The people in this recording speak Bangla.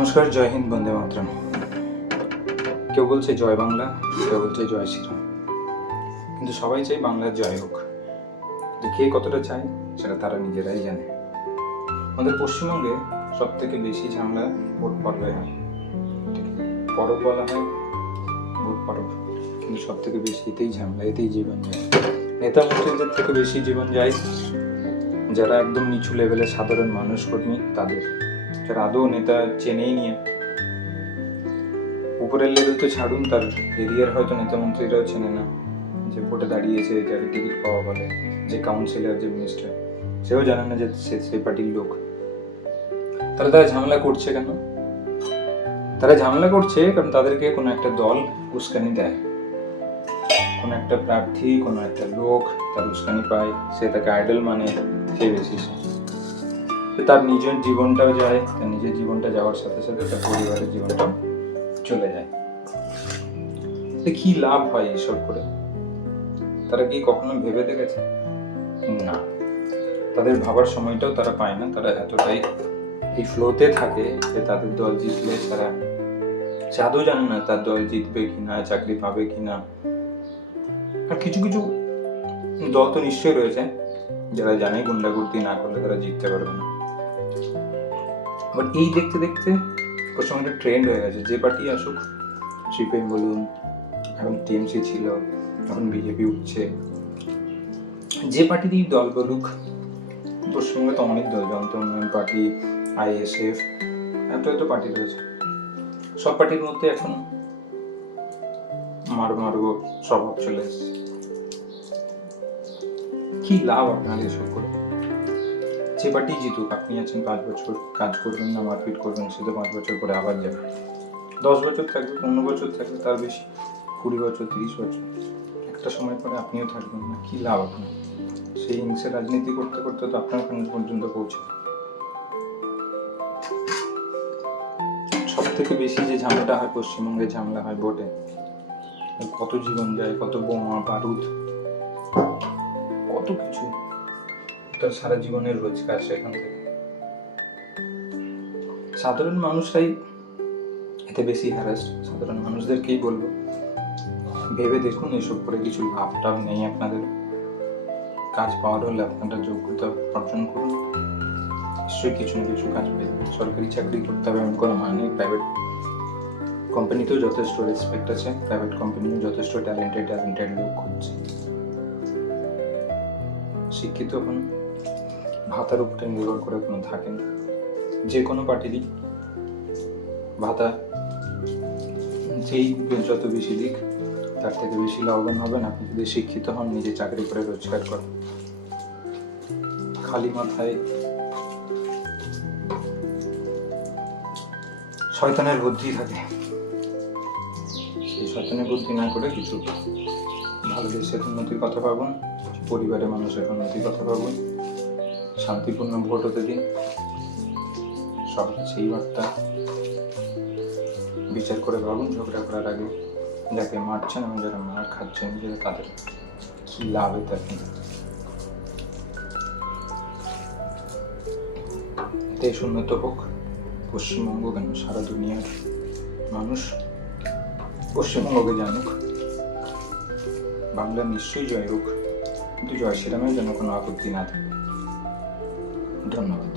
নমস্কার, জয় হিন্দ, বন্দে মাতরম। কেউ বলছে জয় বাংলা, কেউ বলছে জয় শ্রীরাম, কিন্তু সবাই চাই বাংলার জয় হোক। কিন্তু কে কতটা চায় সেটা তারা নিজেরাই জানে। আমাদের পশ্চিমবঙ্গে সব থেকে বেশি ঝামেলা ভোট পর্বে হয়। পরব বলা হয় ভোট পরব, কিন্তু সব থেকে বেশি এতেই ঝামেলা, এতেই জীবন যায়। নেতা মন্ত্রীদের থেকে বেশি জীবন যায় যারা একদম নিচু লেভেলের সাধারণ মানুষ কর্মী তাদের, যারা আদৌ নেতা চেনেই নিয়ে। উপরের লেভেল তো ছাড়ুন, তার এরিয়ার হয়তো নেতা মন্ত্রীরাও চেনে না, যে ভোটে দাঁড়িয়েছে, যাকে টিকিট পাওয়া বলে, যে কাউন্সিলর, যে মিনিস্টার, সেও জানে না যে সে সেই পার্টির লোক। তারা ঝামেলা করছে কেন? তারা ঝামেলা করছে কারণ তাদেরকে কোনো একটা দল উস্কানি দেয়, কোনো একটা প্রার্থী, কোনো একটা লোক তার উস্কানি পায়, সে তাকে আইডল মানে, সেই বেসিসে তার নিজের জীবনটাও যায়। তার নিজের জীবনটা যাওয়ার সাথে সাথে তার পরিবারের জীবনটাও চলে যায়। কি লাভ হয় এসব করে? তারা কি কখনো ভেবে দেখেছে? না, তাদের ভাবার সময়টাও তারা পায় না। তারা এতটাই এই ফ্লোতে থাকে যে তাদের দল জিতলে তারা আদৌ জানে না তার দল জিতবে কিনা, চাকরি পাবে কিনা। আর কিছু কিছু দল তো নিশ্চয়ই রয়েছে যারা জানে গুন্ডাগুর্দি না করলে তারা জিততে পারবে না। বাট এই দেখতে দেখতে পশ্চিমবঙ্গের ট্রেন্ড হয়ে গেছে, যে পার্টি আসুক, সিপিএম বলুন, এখন টিএমসি ছিল, এখন বিজেপি উঠছে, যে পার্টিরই দল বলুক, পশ্চিমবঙ্গে তো অনেক দল, জনতা উন্নয়ন পার্টি, আইএসএফ, এত পার্টি রয়েছে। সব পার্টির মধ্যে এখন মারবো স্বভাব চলে এসছে। কি লাভ আপনার এসব করে? যে পার্টি জিতুক, আপনি আছেন 5 বছর, কাজ করবেন না, মারপিট করবেন, সে তো 5 বছর পরে আবার যাবে। 10 বছর থাকবে, 15 বছর থাকবে, তার বেশি 20 বছর, 30 বছর, একটা সময় পরে আপনিও থাকবেন না। কি লাভ আপনার? সেই হিংসে রাজনীতি করতে করতে তো আপনার ওখানে পর্যন্ত পৌঁছে। সব থেকে বেশি যে ঝামেলাটা হয় পশ্চিমবঙ্গে, ঝামেলা হয় ভোটে। কত জীবন যায়, কত বোমা বারুদ, কত কিছু, তার সারা জীবনের রোজগার সেখান থেকে। সাধারণ মানুষরাই এতে বেশি হ্যারাস্ট। সাধারণ মানুষদেরকেই বলবো, ভেবে দেখুন, এসব করে কিছু লাভটাও নেই আপনাদের। কাজ পাওয়ার হলে আপনারা যোগ্যতা অর্জন করুন, নিশ্চয়ই কিছু না কিছু কাজ পেয়ে যাবেন। সরকারি চাকরি করতে হবে এমন কোনো মানে নেই। প্রাইভেট কোম্পানিতেও যথেষ্ট রেসপেক্ট আছে, প্রাইভেট কোম্পানিও যথেষ্ট ট্যালেন্টেড লোক খুঁজছে। শিক্ষিত হন, ভাতার উপরে নির্ভর করে কোনো থাকেন। যে কোনো পার্টিরই ভাতা যেই যত বেশি দিক, তার থেকে বেশি লাভবান হবেন আপনি যদি শিক্ষিত হন, নিজে চাকরি করে রোজগার করেন। খালি মাথায় শয়তানের বুদ্ধি থাকে, সেই শয়তানের বুদ্ধি না করে কিছু ভালো দেশের উন্নতির কথা ভাবুন, পরিবারের মানুষের উন্নতির কথা ভাবুন, শান্তিপূর্ণ ভোট হতে দিন। সব সেই বার্তা বিচার করে ভাবুন ঝগড়া করার আগে। যাকে মারছেন এবং যারা মার খাচ্ছেন নিজেরা, তাদের কি লাভ এতে আপনার? দেশ উন্নত হোক, পশ্চিমবঙ্গ কেন সারা দুনিয়ার মানুষ পশ্চিমবঙ্গকে জানুক। বাংলা নিশ্চয়ই জয় হোক, কিন্তু জয় শ্রীরামের যেন কোনো আপত্তি না থাকে। ধন্যবাদ।